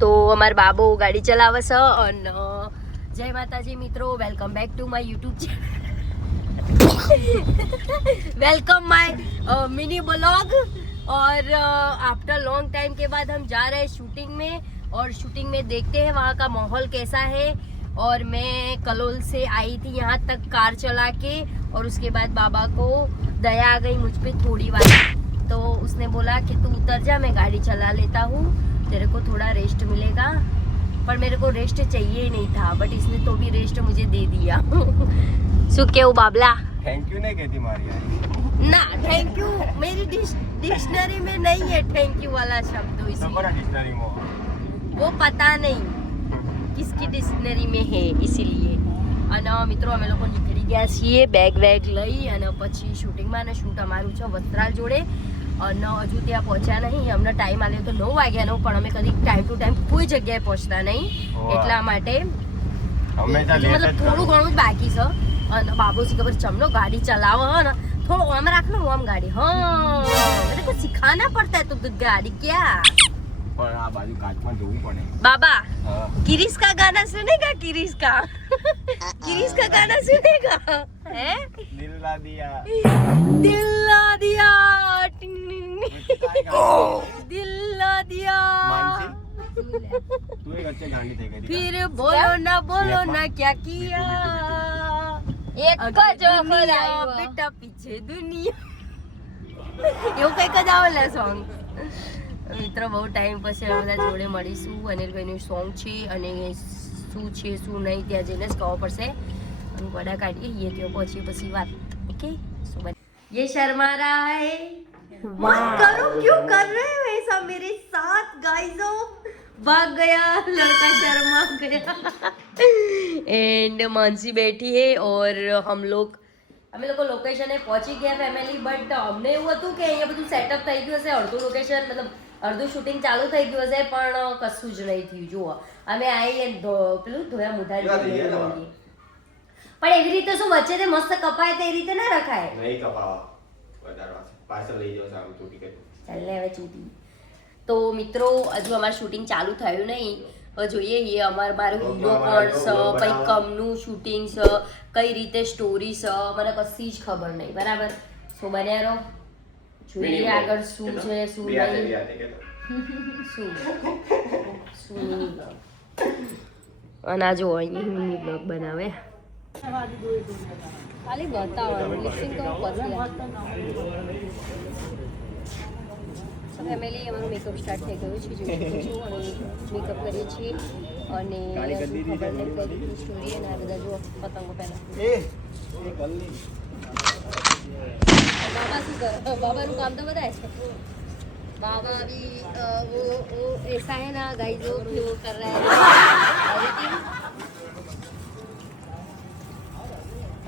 તો અમાર બાબો ગાડી ચલાવે છે અને જય માતાજી મિત્રો, welcome back to my YouTube channel, welcome my mini blog. और आफ्टर लॉन्ग टाइम के बाद हम जा रहे हैं शूटिंग में, और शूटिंग में देखते हैं वहाँ का माहौल कैसा है। और मैं कलोल से आई थी यहाँ तक कार चला के, और उसके बाद बाबा को दया आ गई मुझ पे थोड़ी बार, तो उसने बोला कि तू उतर जा, मैं गाड़ी चला लेता हूँ, तेरे को थोड़ा रेस्ट मिलेगा। पर मेरे को रेस्ट चाहिए ही नहीं था, बट इसने तो भी रेस्ट मुझे दे दिया। શું કેવું બાબલા? थैंक यू नहीं कहती मारी ना, थैंक यू मेरी डिक्शनरी में नहीं है थैंक यू वाला शब्द, डिक्शनरी में वो पता नहीं किसकी डिक्शनरी में है, इसीलिए। અને મિત્રો અમે લોકો નીકળી ગયા છીએ બેગ લઈ, અને પછી શૂટિંગમાં, અને શૂટ અમારું છે વસ્ત્રાલ જોડે, અને હજુ ત્યાં પહોંચ્યા નહીં। અમને ટાઈમ આલ્યો તો 9 વાગ્યાનો, પણ અમે કદી ટાઈમ ટુ ટાઈમ કોઈ જગ્યાએ પહોંચતા નહીં, એટલા માટે મતલબ થોડું ઘણું જ બાકી છે। અને બાબુજી ખબર ચમનો ગાડી ચલાવો ને, થોડું આમ રાખ લો, આમ ગાડી, हाँ मेरे को सिखाना पड़ता है तो गाड़ी क्या। पर आ बाजू काचમાં જોવું પડે। बाबा किरिस का गाना सुनेगा? किरिस का गाना सुनेगा? है दिल ला दिया दिल ला दिया दिल ला दिया। तू एक अच्छे गांडी થઈ ગઈ। फिर बोलो ना क्या किया, एक जो बेटा पीछे दुनिया, એવું કંઈક જ આવેલા સોંગ। મિત્રો બહુ ટાઈમ પછી અમે બધા જોડે મળીશું। અનિલભાઈનું સોંગ છે, અને શું છે શું નહીં ત્યાં જઈને જ ખબર પડશે। અને ગોડા કાઢીએ ત્યાં પહોંચીએ પછી વાત। ओके ये शर्मा रहा है, मत करो, क्यों कर रहे हो ऐसा मेरे साथ गाइजो। भाग गया लड़का, शर्मा गया। एंड मानसी बैठी है, और हम लोग लोकेशन पहुंची गया फैमिली। बट अમને એવું હતું કે અહીંયા બધું સેટઅપ થઈ ગયું હશે, અડધું લોકેશન મતલબ અડધું શૂટિંગ ચાલુ થઈ ગયું હશે, પણ કશું જ નહીં થયું। જુઓ અમે આવી પેલું ધોયા મુઠા, પણ એવી રીતે શું વચ્ચે મસ્ત કપાય તે રીતે ના રખાય, નહીં કપાવા, વધારવા પાછળ લઈ જાવ સારું ચૂટી કે ચાલ લે હવે ચૂટી। તો મિત્રો હજુ અમારું શૂટિંગ ચાલુ થયું નહીં, હવે જોઈએ એ મારું હીરો કોણ છે, પછી કમનું શૂટિંગ છે, કઈ રીતે સ્ટોરી છે, મને કશી જ ખબર નહીં, બરાબર। સો બન્યા રહો, જોઈએ આગળ શું છે શું નહીં, શું નહીં। અને આ જો અહીં મિની બ્લોગ બનાવે, ખાલી બતાવવાનું, લિપસિંગ તો ફેમિલી અમારું મેકઅપ સ્ટાર્ટ થઈ ગયું છે, જોઈ શકો છો, અને મેકઅપ કરીએ છીએ, અને ખબર નહીં કઈ રીતની સ્ટોરી, અને આ બધા જો પતંગો પહેલા। बाबा શું કરે? બાબાનું કામ તો બધા છે। बाबा अभी वो ऐसा है ना गाइस, वो कर रहा है एडिटिंग,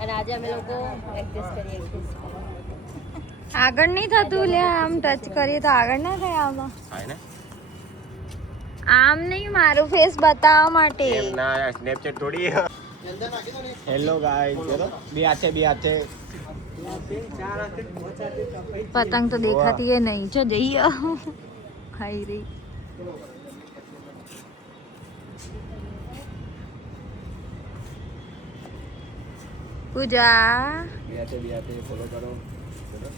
અને આજે અમે લોકો એડજસ્ટ કરીએ છીએ। આગળ નહીં થતું, લે આમ ટચ કરીએ તો આગળ ના થાય, આમાં આમ નહીં, મારું ફેસ બતાવવા માટે। ના સ્નેપચેટ થોડી। હેલો ગાઈસ, ચલો બે હાથે પતંગ તો દેખાતી है नहीं, जो जइए खाई रही। पूजा બે હાથે ફોલો કરો, ચલો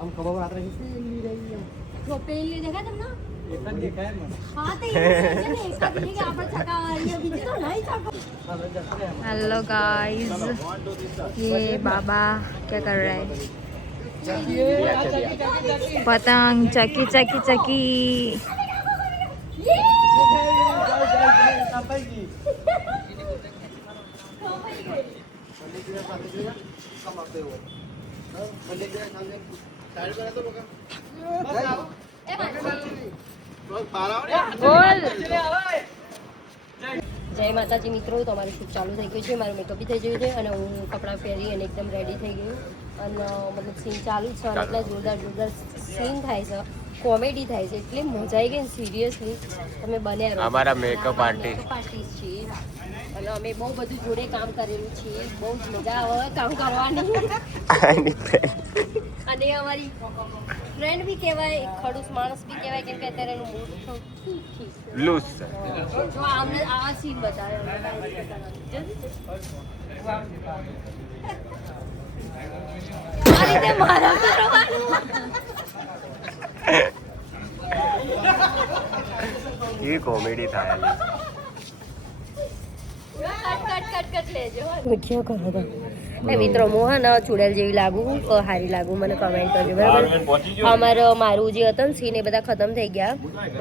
આમ ખબર રાત્રે કેટલી રહી છે, તો પેલી દેખા તમને એક જ દેખાય મને। હા તો એ છે ને, એક જ કે આપણે છકાવાળી બીજી તો નહીં છકો। हेलो गाइस, ये बाबा क्या कर रहा है? पतंग चकी चकी चकी। જય માતાજી મિત્રો, તમારું શૂટ ચાલુ થઈ ગયું છે, મારું મેકઅપ બી થઈ ગયું છે, અને હું કપડાં પહેરી અને એકદમ રેડી થઈ ગયું, અને મતલબ સીન ચાલુ છે, અને એટલા જોરદાર સીન થાય છે। કોમેડી થાય છે એટલે મજા આવી ગઈ સિરિયસલી. તમે બને અમારા મેકઅપ આર્ટિસ્ટ છીએ અને અમે બહુ બધું જોડે કામ કરેલું છે. બહુ જ મજા આવે કામ કરવાની. અને અમારી ફ્રેન્ડ બી કહેવાય, ખડૂસ માણસ બી કહેવાય, કેમ કે અત્યારે એનું મૂડ લૂઝ જો આમને આ સીન બતાવે. આ રીતે મારા કરવાનું. એ કોમેડી થાય. મિત્રો મોહન ચુડેલ જેવી લાગુ હારી લાગુ મને કમેન્ટ કરજો બરાબર. મારું જે હતું ને સીન એ બધા ખતમ થઈ ગયા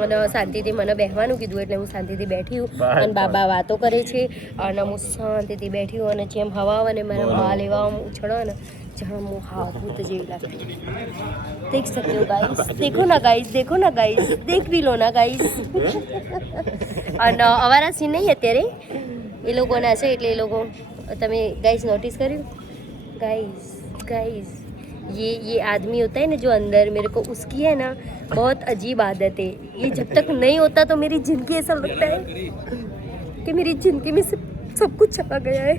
અને શાંતિથી મને બેસવાનું કીધું એટલે હું શાંતિથી બેઠી હું અને બાબા વાતો કરે છે અને હું શાંતિથી બેઠી હું અને જેમ હવા આવે ને મારા બાલ એવા ઉછળો ને જાણ હું હા ભૂત જેવી લાગતી. દેખ सकते हो गाइस, देखो ना गाइस, देखो ना गाइस, देख भी लो ना गाइस. અને અમારા સીન નહીં અત્યારે એ લોકોના છે એટલે એ લોકો તમે गाइस नोटिस કર્યું गाइस ये आदमी होता है ना जो अंदर मेरे को उसकी है ना बहुत अजीब आदत है. ये जब तक नहीं होता तो मेरी जिंदगी ऐसा लगता है कि मेरी जिंदगी में सब कुछ चला गया है.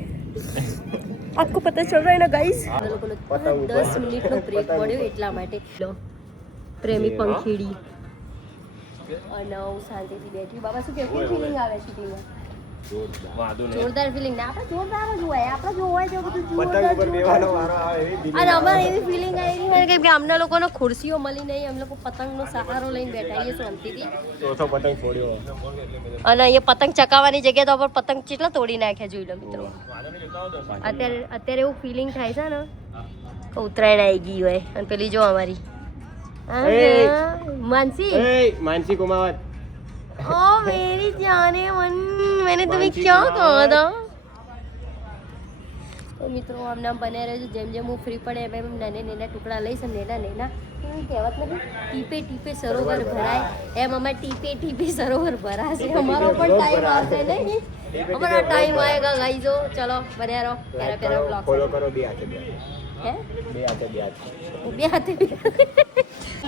आपको पता चल रहा है ना गाइस. 10 મિનિટનો બ્રેક મળ્યો એટલા માટે પ્રેમી પંખીડી અને હું શાંતિથી બેઠી. બાબા શું કેવું ફિલિંગ આવે શૂટિંગમાં? જોરદાર ફિલિંગ ને આપણે જોરદાર જ હોય, આપણે જો હોય તો બધું જોરદાર. અને અમારે એવી ફિલિંગ આવી રહી કેમ કે અમને લોકોને ખુરશીઓ મળી નહીં, અમે લોકો પતંગનો સહારો લઈને બેઠા છીએ શાંતિથી. પતંગ ફોડ્યો અને અહીંયા પતંગ ચકાવવાની જગ્યાએ તો આપણે પતંગ કેટલા તોડી નાખ્યા જોઈ લો મિત્રો. અત્યારે એવું ફિલિંગ થાય છે ને કે ઉત્તરાયણ આવી ગઈ હોય. અને પેલી જો અમારી मानसी कुमावत. ओ मेरी जाने मन, मैंने तुम्हें क्या कहा था? તો મિત્રો આમ નામ બન્યા રહેજો. જેમ જેમ હું ફ્રી પડે એમ નાના નાના ટુકડા લઈશ. નેના નેના કહેવત નથી ટીપે ટીપે સરોવર ભરાય એમ અમારે ટીપે ટીપે સરોવર ભરાશે. અમારો પણ ટાઈમ આવશે નહીં, અમારો ટાઈમ આएगा ગાઈઝો. ચલો બન્યા રહો. પ્યારા પ્યારા બ્લોગ ફોલો કરો બે હાથે હે બે હાથે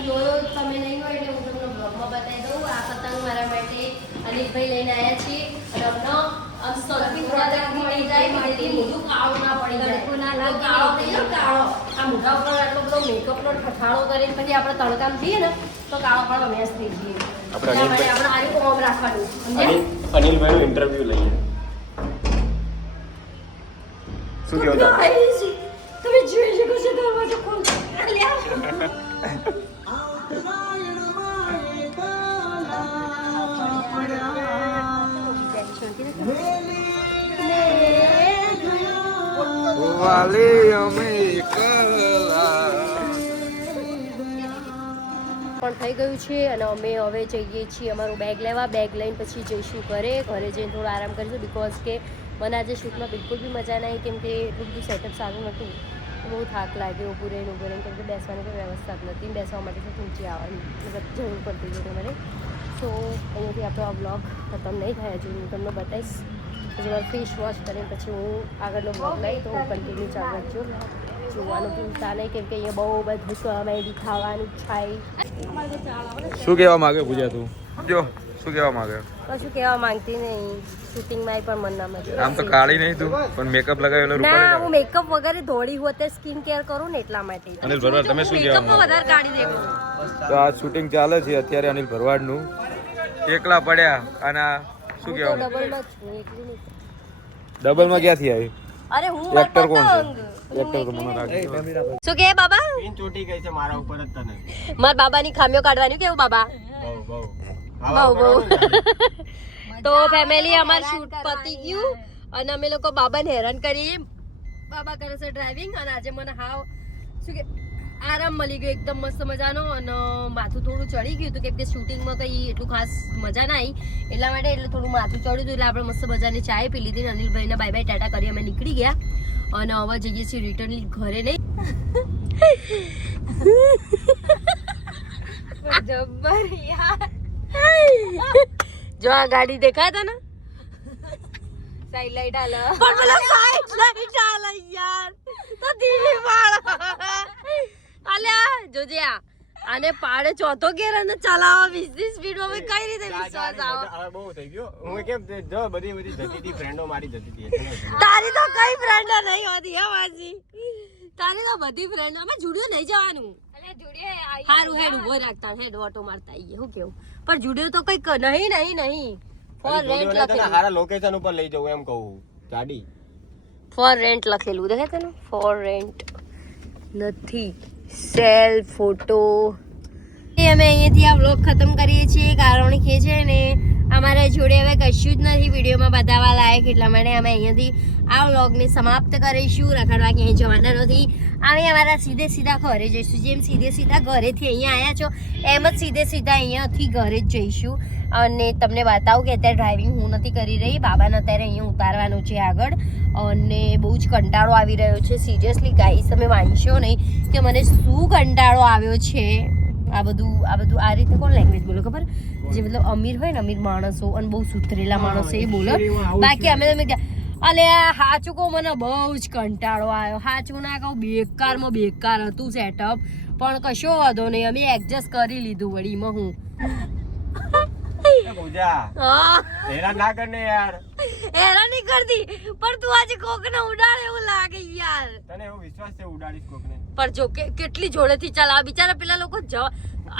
જો તમે નહીં હોય એટલે હું તમને બ્લોગમાં બતાવી દઉં. આ પતંગ મારા માટે અનિલભાઈ લઈને આવ્યા છીએ અને અમને આમ સર્ફિંગ પ્રોડક્ટ મળી જાય જેથી મોઢું કાળું ના પડી જાય. કાળો થઈ જાય કાળો. આ મોઢા ઉપર આટલો બધો મેકઅપનો ઠઠાળો કરીને પછી આપણે તડકામાં જઈએ ને તો કાળો કાળો મેસ થઈ જઈએ. આપણે આની કોમ રાખવાનું. અનિલભાઈનો ઇન્ટરવ્યુ લઈએ. શું કહો તમે જોઈ શકો છો દરવાજો ખોલ પણ થઈ ગયું છે અને અમે હવે જઈએ છીએ અમારું બેગ લેવા. બેગ લઈને પછી જઈશું ઘરે જઈને થોડો આરામ કરીશું બીકોઝ કે મને આજે શૂટમાં બિલકુલ બી મજા નહીં કેમ કે એટલું બધું સેટઅપ સારું નહોતું. બહુ થાક લાગ્યો ઊભું રહીને કેમ કે બેસવાની કોઈ વ્યવસ્થા જ નથી. બેસવા માટે તો ઊંચી આવવાની મતલબ જરૂર પડતી હતી તમારે. સો અહીંયાથી આપણો આ બ્લોગ ખતમ નહીં થાય હજુ હું તમને બતાવીશ. પછી મારે ફેસ વોશ કરીને પછી હું આગળનો બ્લોગ લઈ તો હું કન્ટિન્યુ ચાલુ રાખજો. જોવાનું ભૂલતા નહીં કેમ કે અહીંયા બહુ બધું કોમેડી ખાવાનું થાય. શું કહેવા માંગે પૂજા તું? જો શું કહેવા માંગે? કશું કહેવા માંગતી નહીં. શૂટિંગમાં પણ મન ના મજા. આમ તો કાળી નહીં તું પણ મેકઅપ લગાવેલો ના હું મેકઅપ વગેરે ધોળી હોતે સ્કિન કેર કરું ને એટલા માટે. અનિલ ભરવાડ તમે શું કહેવા માંગો? વધારે કાઢી દેખો. તો આ શૂટિંગ ચાલે છે અત્યારે અનિલ ભરવાડનું. એકલા પડ્યા અને શું કહેવા માંગે? ડબલમાં છું એકલી નહીં. ડબલમાં ક્યાંથી આવી? અરે હું એક્ટર કોણ છે? એક્ટર તો મને લાગે. શું કહે બાબા? પિન ચોટી ગઈ છે મારા ઉપર જ તને. માર બાબાની ખામીઓ કાઢવાની કેવું બાબા? બહુ બહુ તો ફેમિલી અમાર શૂટ પતી ગયું અને અમે લોકો બાબાને હેરાન કરીએ. બાબા કરે છે ડ્રાઇવિંગ અને આજે મને હાવ શું કે આરામ મળી ગયો એકદમ મસ્ત મજાનો. અને માથું થોડું ચડી ગયું હતું કેમ કે શૂટિંગમાં કંઈ એટલું ખાસ મજા ના આવી એટલા માટે એટલે થોડું માથું ચડ્યું હતું એટલે આપણે મસ્ત મજાની ચાય પી લીધી. અનિલભાઈને બાય બાય ટાટા કરી અમે નીકળી ગયા અને હવે જઈએ છીએ રિટર્ન ઘરે. નહીં જબ્બર યાર. જો આ ગાડી દેખાય તને સાઈડ લાઈટ હાલ પણ પેલા સાઈડ લાઈટ હાલ યાર તો ધીમી વાળ. અલ્યા જોજે આ આને પાડે ચોથો ગેર અને ચલાવવા 20 સ્પીડમાં હવે કઈ રીતે વિશ્વાસ આવે? હવે બહુ થઈ ગયો. હું કેમ જો બધી જતી હતી ફ્રેન્ડો મારી જતી હતી. તારી તો કઈ ફ્રેન્ડ નહીં હોતી હે માસી. તારી તો બધી ફ્રેન્ડ. અમે જુડિયો નહીં જવાનું. હારું હેડ ઉભો રાખતા હેડ ઓટો મારતા આવીએ. શું કેવું? પણ જુડિયો તો કઈ નહીં. ફોર રેન્ટ લખેલું. હારા લોકેશન ઉપર લઈ જવું એમ કહું. ગાડી ફોર રેન્ટ લખેલું દેખે તને? ફોર રેન્ટ નથી. Cell photo. અમે અહીંયાથી આ વ્લોગ ખતમ કરીએ છીએ કારણ કે છે ને અમારા જોડે હવે કશું જ નથી વિડીયોમાં બતાવવા લાયક, એટલા માટે અમે અહીંયાથી આ વ્લોગને સમાપ્ત કરીશું. રખડવા ક્યાંય જવાના નથી. અમે અમારા સીધા ઘરે જઈશું. જેમ સીધા ઘરેથી અહીંયા આવ્યા છો એમ જ સીધા અહીંયાથી ઘરે જ જઈશું. અને તમને બતાવું કે અત્યારે ડ્રાઇવિંગ હું નથી કરી રહી, બાબાને અત્યારે અહીંયા ઉતારવાનું છે આગળ. અને બહુ જ કંટાળો આવી રહ્યો છે. સિરિયસલી ગાઈસ તમે માનશો નહીં કે મને શું કંટાળો આવ્યો છે. આ બધું આ રીતે કોણ લેંગ્વેજ બોલો ખબર? જે મતલબ અમીર હોય ને, અમીર માણસો અને બહુ સુધરેલા માણસો એ બોલો. બાકી અમે તમે અલે હાચું કહું મને બહુ જ કંટાળો આવ્યો. હાચું ના કહું બેકારમાં બેકાર હતું સેટઅપ, પણ કશો વાંધો નહીં અમે એડજસ્ટ કરી લીધું વળીમાં. હું હેરાન ના કરને યાર. હેરાન નહીં કરતી પણ તું આજે કોકને ઉડાડે એવું લાગે યાર. તને એવો વિશ્વાસ છે ઉડાડીશ કોકને? પણ જો કેટલી જોડેથી ચલાવ બિચારા પેલા લોકો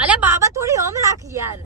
અલે બાબા થોડી હમ રાખી યાર.